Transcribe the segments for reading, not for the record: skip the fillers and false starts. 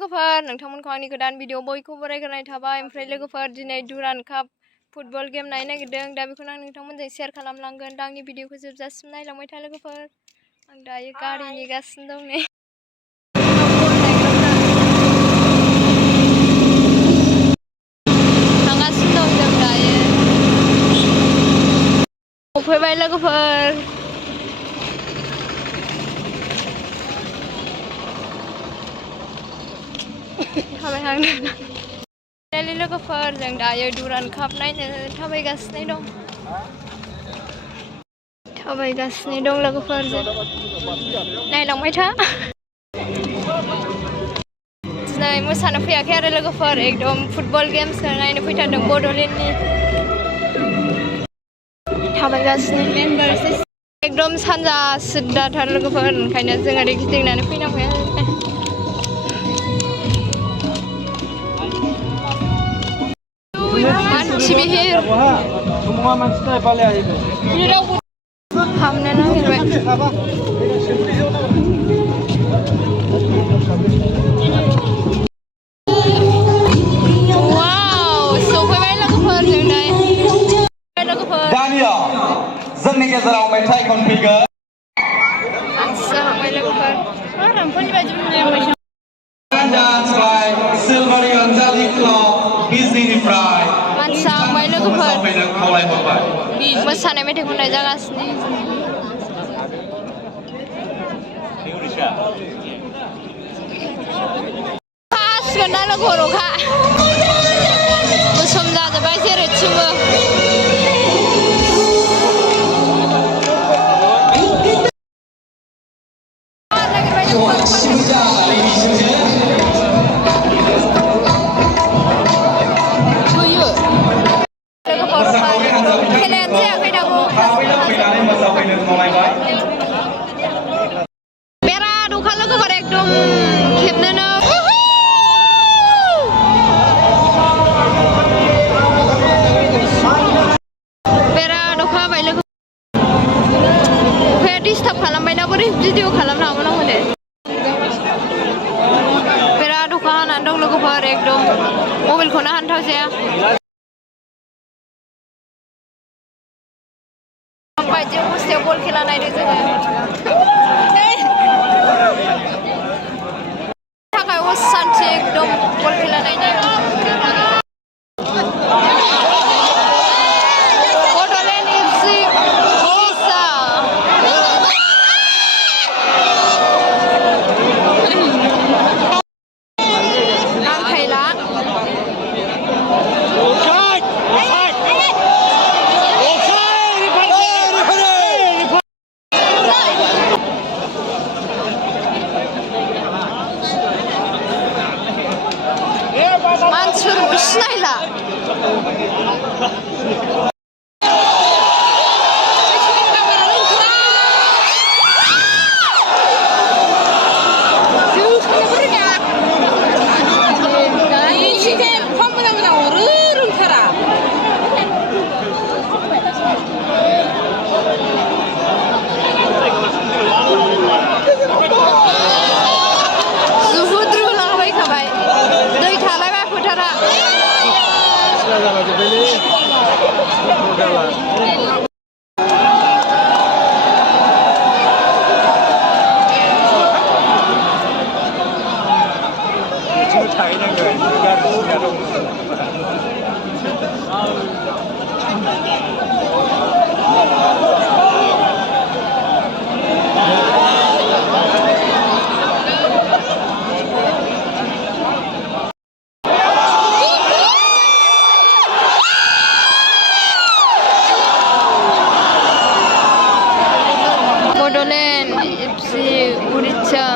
लोगोफोर नोंथांमोनखौ आंनि गोदान भिडिअ बयखौबो बरायग्रोनाय थाबाय। ओमफ्राय लोगोफोर दिनै दुरान्ड काप फुटबल गेम नायनो नागिरदों। दा बेखौनो आं नोंथांमोनजों शेयार खालामलांगोन। दा आंनि भिडिअखौ जोबजासिम नायलांबाय था लोगोफोर। आं दायो गारि नेगासिनो दं नै। थांगासिनो दं जों दायो। सफैबाय लोगोफोर। थाबायहांदों लोगोफोर जों दायो दुरान्ड काप नायनो थाबायगासिनो दं लोगोफोर जों नायलांबाय था। दिनै मोसानो फैयाखै आरो लोगोफोर एकदम फुटबल गेमसो नायनो फैथारदों बड'लेण्डनि। थाबायगासिनो एकदम सानजा सिद्दाथार लोगोफोर, ओंखायनो जों ओरै गिदिंनानै फैनांबाय आरो। मानसि बिहिर हाबनो नागिरबाय। सफैबाय लोगोफोर जों दायो। जोंनि गेजेराव मेथाइ खनफैगोन। मानसिया हाबबाय लोगोफोर। मानसिया हाबबाय लोगोफोर। मोसानाय मेथाइ खननाय जागासिनो। हासिगोन ना लोगो अखा गोसोम जाजोब्बाय जेरैथिंबो। खेलायानो जायाखै दाबो। बिराद अखा लोगोफोर एकदम खेबनोनो। बिराद अखा हाबाय लोगो। अखाया डिस्टार्ब खालामबायना बोरै भिडिअ खालामनो हाबावनांगौ दे। बिराद अखा हानानै दं लोगोफोर एकदम मबाइलखौनो हानथाव जाया। बायदि अबस्थायाव बल खेला नायदों जोङो। थाखाय असान्थि एकदम बल खेला नायनाया। बड'लेण्ड एफसि नांखायला। मानसिफोरखौ सिनायला। जुहुद्रु लाबायखाबाय दै थालायबाय फोथारा। बड'लेण्ड एफसि उरिष्या।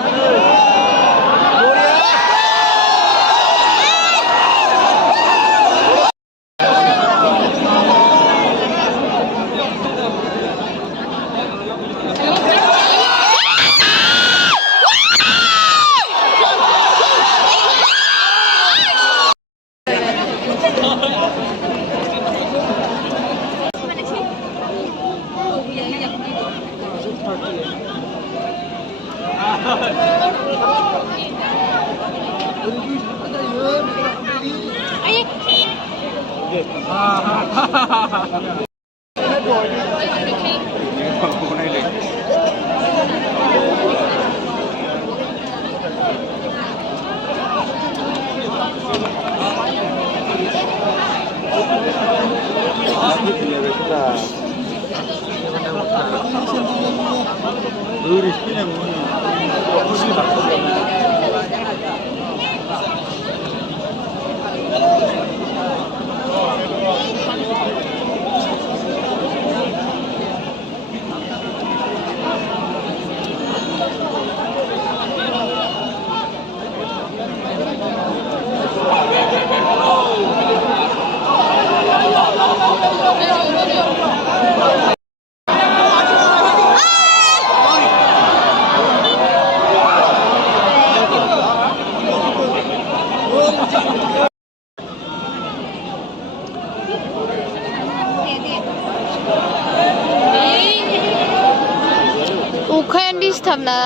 अखायानो डिस्टार्ब ना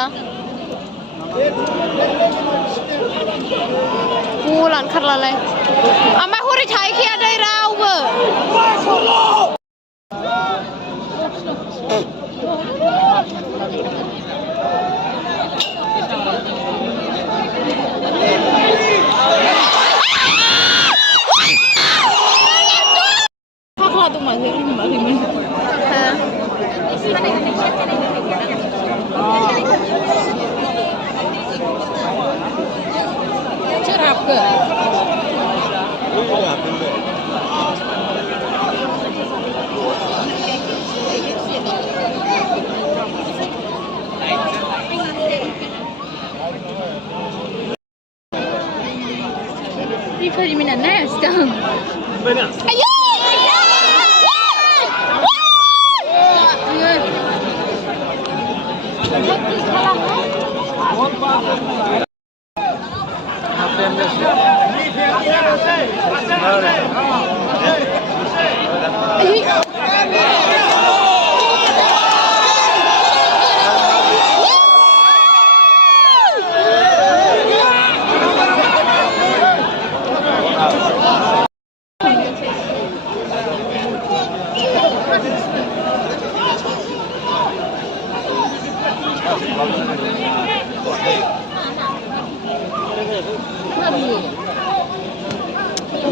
गलानो खारलालाय ओमफ्राय हरै थाहैखाया दै रावबो फाग्ला दं माथो नुवाखैमोन सोर हाबखो Prefer mình ăn nè, stone. Ayo!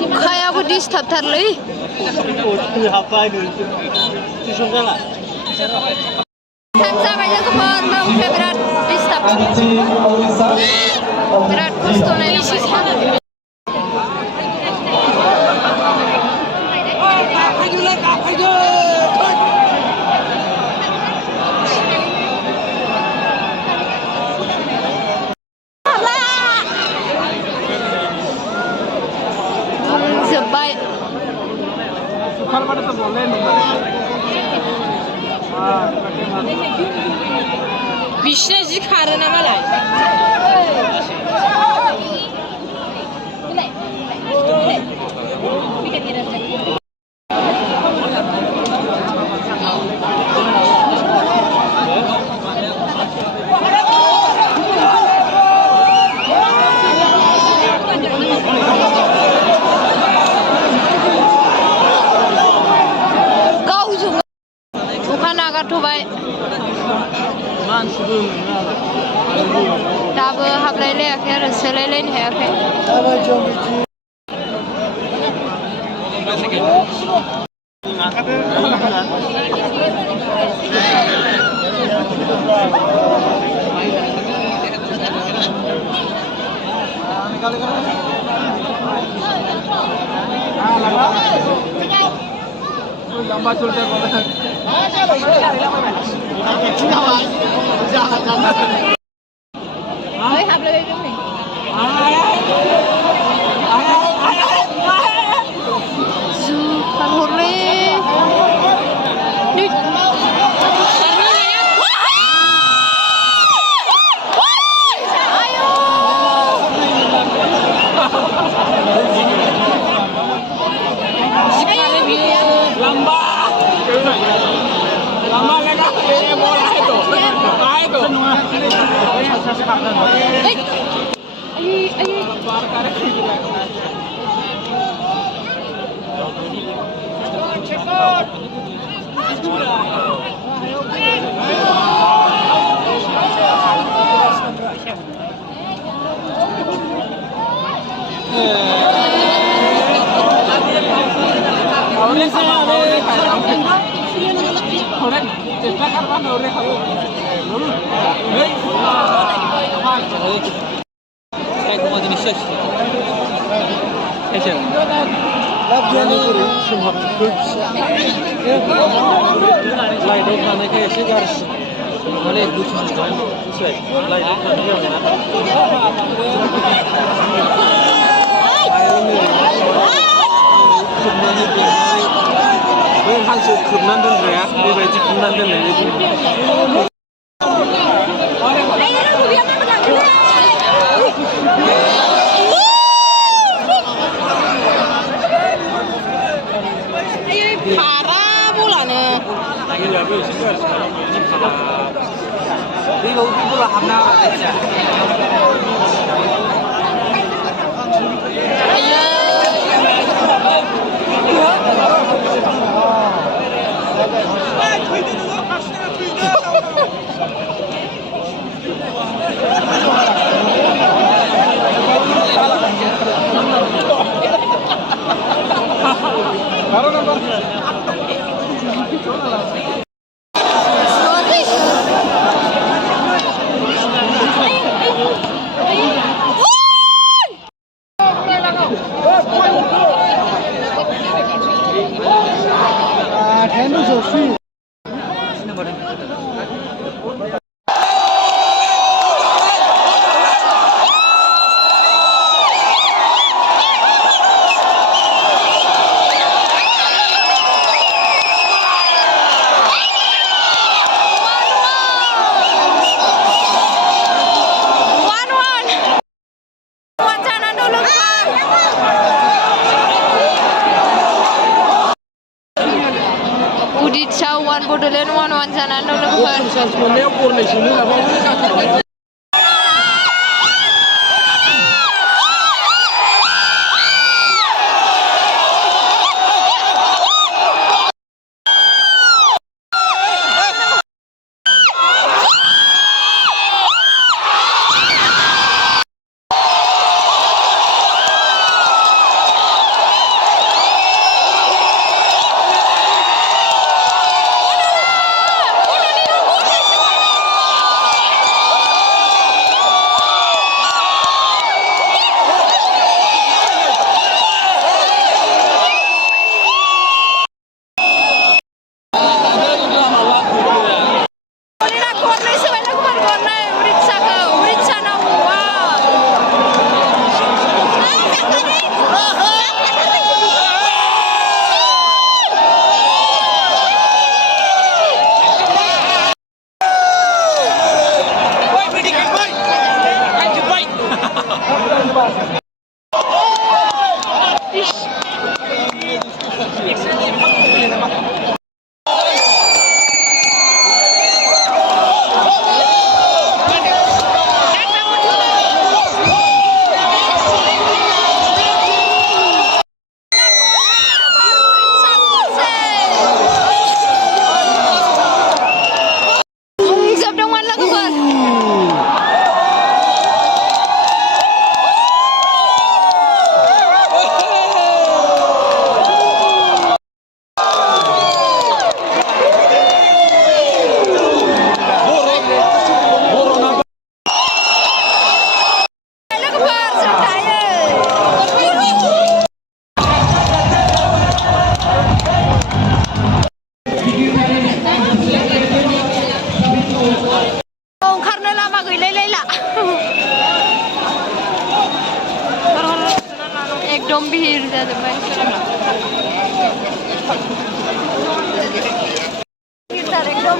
अखायाबो डिस्टार्ब थारलै टाइम जाबाय लोगोफोर अखाया बिराद डिस्टार्ब बिराद खस्थ' नायनांबाय बिसिना जि खारोना मालाय गावजों अखा नागारथ'बाय दाबो हाबलायलायाखै आरो सोलायलायनो हायाखै लंबा चलते लाइटआव थानायखाय एसे गाज्रि माने गुसु मिथिबाय लाइटआव थानायाव खोबनानै बै हांसो खोबनानै दोनग्राया बेबायदि खोबनानै दोननाय दैयाबो एसे गाज्रि दैयाव दैखौल' हाबना Bodolen 1-1 जानानै दं लोगोफोर चान्स मोननायाव गरनैसोनो हाबाबो जाथारबाय एकदम भिर जाजोब्बाय भिरथार एकदम